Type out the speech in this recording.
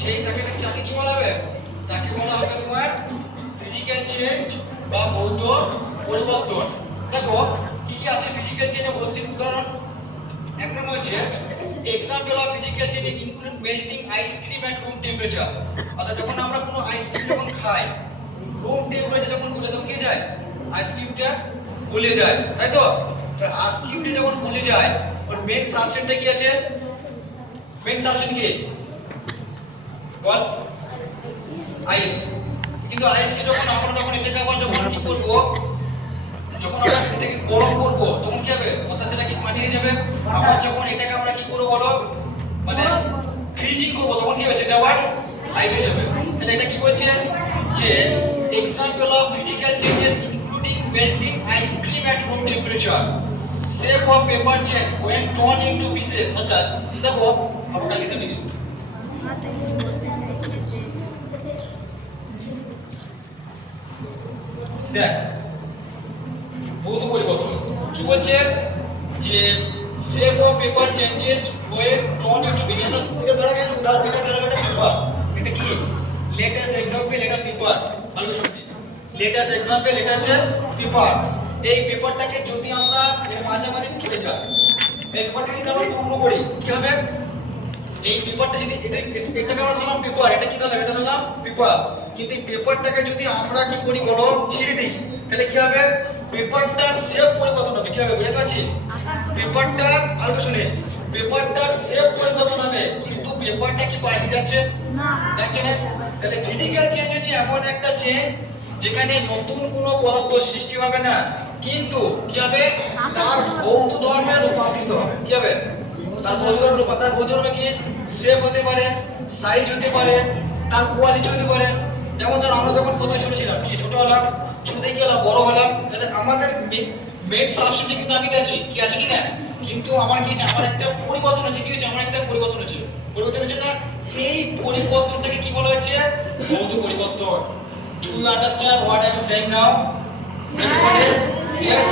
সেই তাকে কি বলা হবে? তাকে বলা হবে তোমার ফিজিক্যাল চেঞ্জ বা ভৌত পরিবর্তন। দেখো কি কি আছে ফিজিক্যাল চেঞ্জ বা ভৌত চেঞ্জ উদাহরণ। এক নম্বর হচ্ছে example of physical change include melting ice cream at room temperature. অর্থাৎ যখন আমরা কোনো আইসক্রিম যখন খাই, রুম টেম্পারেচার যখন বলে তখন কি যায়? আইসক্রিমটা গলে যায়, তাই তো? আইসক্রিমটা যখন গলে যায় ওর মেইন সাবস্টেন্সটা কি আছে? মেইন সাবস্টেন্স কি বল? আইস। কিন্তু আইসকে যখন এটাকে আবার যখন কি করব, যখন আমরা এটাকে গরম করব তখন কি হবে? অর্থাৎ সেটা কি পানি হয়ে যাবে। আবার যখন এটাকে আমরা কি করব বলো, মানে ফ্রিজিং করব তখন কি হবে? সেটা আবার আইস হয়ে যাবে। তাহলে এটা কি বলছে যে example of physical changes including melting ice cream at room temperature, shape of paper change when torn into pieces। অর্থাৎ দেখো আমরা লিখে নিই, দেখ ভৌত পরিবর্তন কি বলছে যে shape of paper changes when torn into pieces। এটা ধরো এটা পেপার, এটা কি লেটেস্ট এক্সাম্পল, এটা পেপার। ভালো শুনবি, লেটেস্ট এক্সাম্পল এটা হচ্ছে পেপার। এই পেপারটাকে যদি আমরা এর মাঝামাঝি কেটে যাই, এই পেপারটাকে যদি আমরা টুকরো করি কি হবে? এই পেপারটা যদি এটাকে আমরা ধরলাম পেপার, এটা কি ধরলাম? এটা ধরলাম পেপার। কিন্তু এই পেপারটাকে যদি আমরা কি করি বলো, ছিঁড়ে দিই, তাহলে কি হবে? পেপারটার শেপ পরিবর্তন হবে। কি হবে বুঝতে পারছিস? পেপারটার ভালো শুনে, পেপারটার শেপ পরিবর্তন হবে, কিন্তু পেপারটা কি পাল্টে যাচ্ছে না, যাচ্ছে না। তাহলে ফিজিক্যাল চেঞ্জ হচ্ছে এমন একটা চেঞ্জ যেখানে নতুন কোনো পদার্থ সৃষ্টি হবে না, কিন্তু কি হবে? তার ভৌত ধর্মে রূপান্তরিত হবে। কি হবে? তার ভৌত ধর্মে কি শেপ হতে পারে, সাইজ হতে পারে, তার কোয়ালিটি হতে পারে। যেমন ধর আমরা যখন প্রথমে ছোট ছিলাম, কি ছোট হলাম, ছোট থেকে গেলাম, বড় হলাম, তাহলে আমাদের মেইন সাবস্টেন্স কিন্তু আমি আছি, কি আছে কি না? কিন্তু আমার কি আছে? আমার একটা পরিবর্তন হচ্ছে। কি হচ্ছে? আমার একটা পরিবর্তন হচ্ছে। পরিবর্তন হচ্ছে না, এই পরিবর্তনটাকে কি বলা হচ্ছে? ভৌত পরিবর্তন। Do you understand what I am saying now? Everybody? Yes?